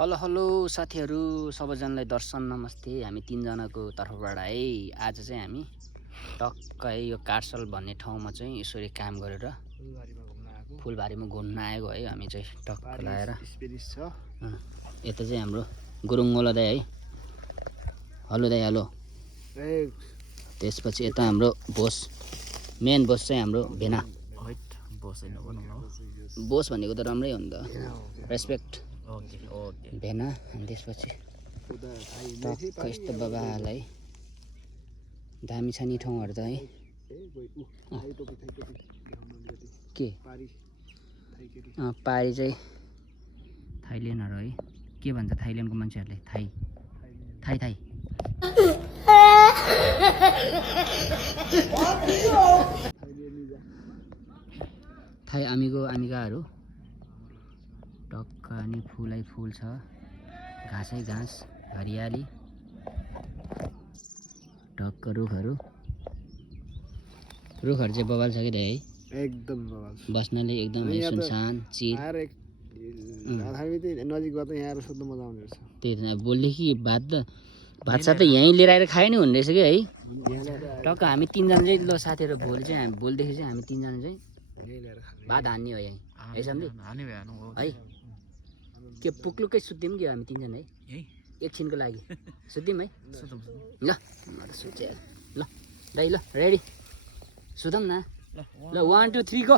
Hello hello साथीहरू सबैजनालाई दर्शन नमस्ते। हामी तीनजनाको तर्फबाट है आज चाहिँ हामी टक्कै यो कार्सल भन्ने ठाउँमा चाहिँ यसरी काम गरेर फुलबारीमा घुम्न आएको है। हामी चाहिँ टक्क लाएर यता चाहिँ हाम्रो गुरुङोला दाइ है। हेलो दाइ हेलो। त्यसपछि यता हाम्रो बोस मेन बोस चाहिँ हाम्रो भेना। बोस भनेको त राम्रै हो नि त, रेस्पेक्ट भेना। अनि त्यसपछि टक्क यस्तो बाबालाई दामी छ नि ठाउँहरू त है। के पारी चाहिँ थाइल्यान्डहरू है। के भन्छ थाइल्यान्डको मान्छेहरूले? थाई थाई थाई थाई आमीको आमिकाहरू। टक्क अनि फुलै फुल छ, घाँसै घाँस, हरियाली। टक्क रुखहरू चाहिँ बबाल छ कि है, एकदम बबाल। बस्नले एकदमै सुनसान चिर। त्यही त बोल्दै कि भात साथ यहीँ लिएर आएर खायो नि हुने रहेछ कि है। टक्क हामी तिनजना चाहिँ ल साथीहरू भोलि चाहिँ हामी भोलिदेखि चाहिँ हामी तिनजना चाहिँ भात हान्ने हो यहीँ है। सम्झे है? के पुक्लुकै सुत्यौँ कि हामी तिनजना है एकछिनको लागि सुत्यौँ है। ल सुत्यो ल दाइ। ल रेडी सुतौँ न ल। 1 2 3 गो।